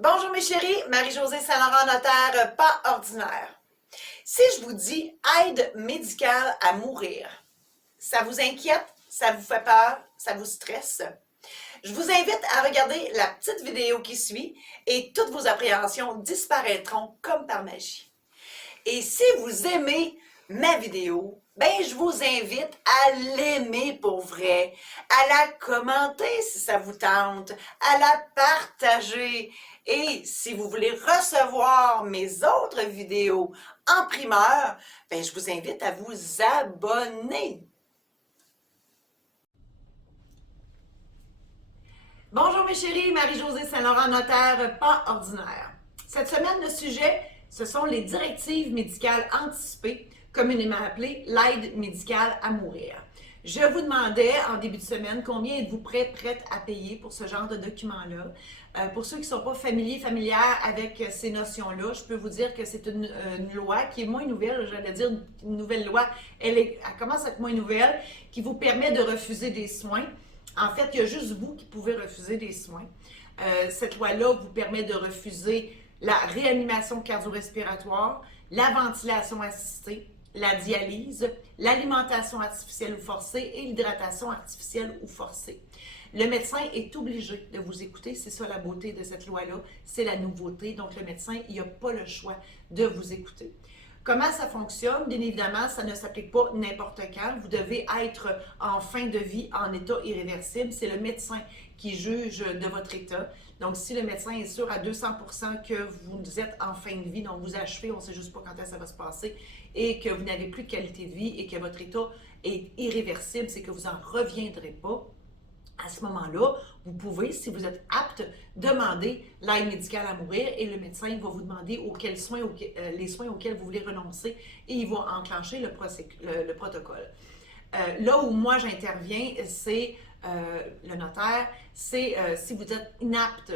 Bonjour mes chéris, Marie-Josée Saint-Laurent, notaire pas ordinaire. Si je vous dis aide médicale à mourir, ça vous inquiète, ça vous fait peur, ça vous stresse? Je vous invite à regarder la petite vidéo qui suit et toutes vos appréhensions disparaîtront comme par magie. Et si vous aimez ma vidéo, je vous invite à l'aimer pour vrai, à la commenter si ça vous tente, à la partager. Et si vous voulez recevoir mes autres vidéos en primeur, je vous invite à vous abonner. Bonjour mes chéris, Marie-Josée Saint-Laurent, notaire pas ordinaire. Cette semaine, le sujet, ce sont les directives médicales anticipées, communément appelées l'aide médicale à mourir. Je vous demandais en début de semaine combien êtes-vous prête à payer pour ce genre de document-là. Pour ceux qui ne sont pas familières avec ces notions-là, je peux vous dire que c'est une loi qui est moins nouvelle, j'allais dire une nouvelle loi, elle commence à être moins nouvelle, qui vous permet de refuser des soins. En fait, il y a juste vous qui pouvez refuser des soins. Cette loi-là vous permet de refuser la réanimation cardio-respiratoire, la ventilation assistée, la dialyse, l'alimentation artificielle ou forcée et l'hydratation artificielle ou forcée. Le médecin est obligé de vous écouter, c'est ça la beauté de cette loi-là, c'est la nouveauté. Donc le médecin, il n'a pas le choix de vous écouter. Comment ça fonctionne? Bien évidemment, ça ne s'applique pas n'importe quand. Vous devez être en fin de vie, en état irréversible. C'est le médecin qui juge de votre état. Donc, si le médecin est sûr à 200% que vous êtes en fin de vie, donc vous achevez, on ne sait juste pas quand ça va se passer, et que vous n'avez plus de qualité de vie et que votre état est irréversible, c'est que vous n'en reviendrez pas. À ce moment-là, vous pouvez, si vous êtes apte, demander l'aide médicale à mourir et le médecin va vous demander les soins auxquels vous voulez renoncer et il va enclencher le protocole. Là où moi j'interviens, c'est le notaire, c'est si vous êtes inapte.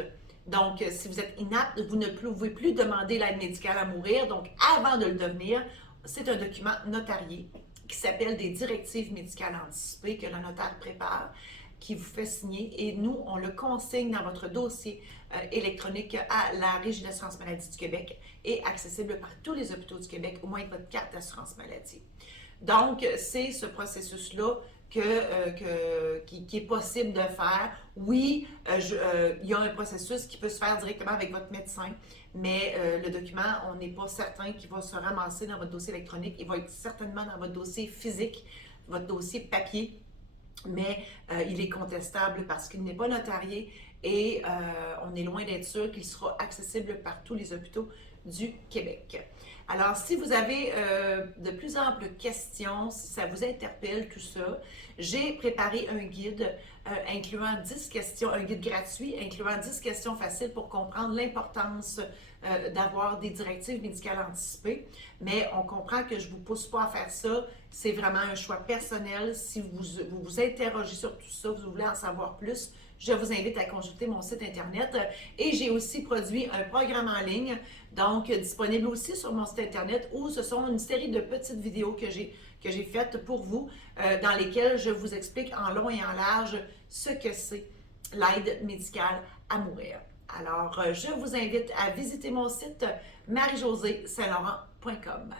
Donc, si vous êtes inapte, vous ne pouvez plus demander l'aide médicale à mourir. Donc, avant de le devenir, c'est un document notarié qui s'appelle des directives médicales anticipées que le notaire prépare, qui vous fait signer et nous, on le consigne dans votre dossier électronique à la Régie d'assurance maladie du Québec et accessible par tous les hôpitaux du Québec, au moins avec votre carte d'assurance maladie. Donc, c'est ce processus-là qui est possible de faire. Oui, il y a un processus qui peut se faire directement avec votre médecin, mais le document, on n'est pas certain qu'il va se ramasser dans votre dossier électronique. Il va être certainement dans votre dossier physique, votre dossier papier, mais il est contestable parce qu'il n'est pas notarié et on est loin d'être sûr qu'il sera accessible par tous les hôpitaux du Québec. Alors, si vous avez de plus amples questions, si ça vous interpelle, tout ça, j'ai préparé un guide incluant 10 questions, un guide gratuit incluant 10 questions faciles pour comprendre l'importance d'avoir des directives médicales anticipées. Mais on comprend que je ne vous pousse pas à faire ça. C'est vraiment un choix personnel. Si vous vous interrogez sur tout ça, vous voulez en savoir plus, je vous invite à consulter mon site Internet. Et j'ai aussi produit un programme en ligne, donc disponible aussi sur mon site Internet, où ce sont une série de petites vidéos que j'ai faites pour vous, dans lesquelles je vous explique en long et en large ce que c'est l'aide médicale à mourir. Alors, je vous invite à visiter mon site marie-josée-saint-laurent.com.